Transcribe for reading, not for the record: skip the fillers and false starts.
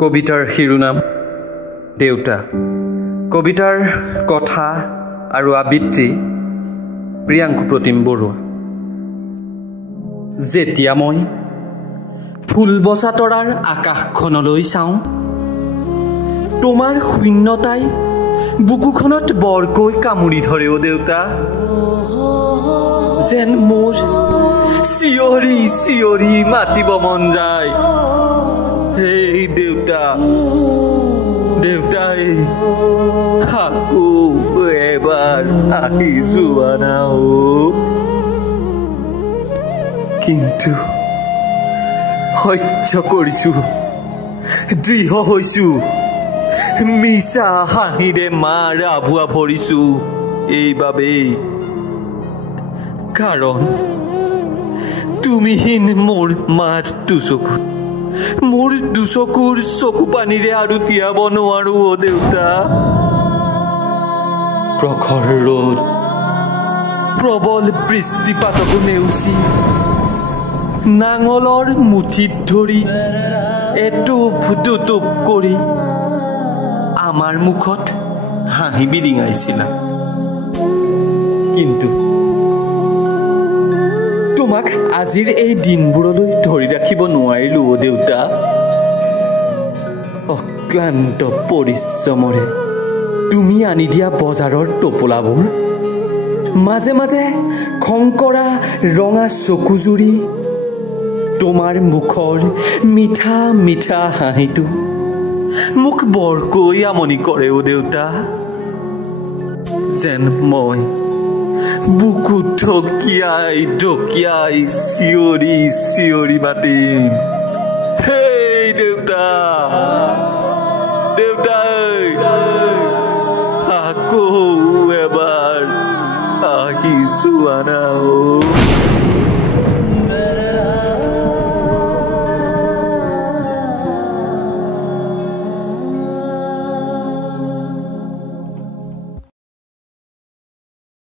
কবিতাৰ শিৰোনাম দেউতা। কবিতাৰ কথা আৰু আবৃত্তি প্ৰিয়াংকু প্ৰতিম বৰুৱা। যেতিয়া মই ফুলবছা তৰাৰ আকাশখনলৈ চাওঁ, তোমাৰ শূন্যতাই বুকুখনত বৰকৈ কামুৰি ধৰে অ' দেউতা। যেন মোৰ চিঞৰি চিঞৰি মাতিব মন যায়, হেই দেউতা, দেউতাই আকৌ এবাৰ আহি যোৱা না অ'। কিন্তু সহ্য কৰিছো, দৃঢ় হৈছো, মিছা হাঁহিৰে মাৰ আভুৱা ভৰিছো এইবাবেই, কাৰণ তুমিহীন মোৰ মাৰ দুচকুৰ, মোৰ দুচকুৰ চকু পানীৰে আৰু তিয়াব নোৱাৰো অ' দেউতা। প্ৰখৰ ৰ'দ, প্ৰবল বৃষ্টিপাতকো নেওচি নাঙলৰ মুঠিত ধৰি এটুপ দুটুপ কৰি আমাৰ মুখত হাঁহি বিৰিঙাইছিলা। কিন্তু তোমাক আজিৰ এই দিনবোৰলৈ ধৰি ৰাখিব নোৱাৰিলো অ' দেউতা। অক্লান্ত পৰিশ্ৰমৰে তুমি আনি দিয়া বজাৰৰ টোপোলাবোৰ, মাজে মাজে খংকৰা ৰঙা চকুজুৰি, তোমাৰ মুখৰ মিঠা মিঠা হাঁহিটো মোক বৰকৈ আমনি কৰে অ' দেউতা। যেন মই বুকুত ঢকিয়াই ঢকিয়াই চিঞৰি চিঞৰি মাতিম,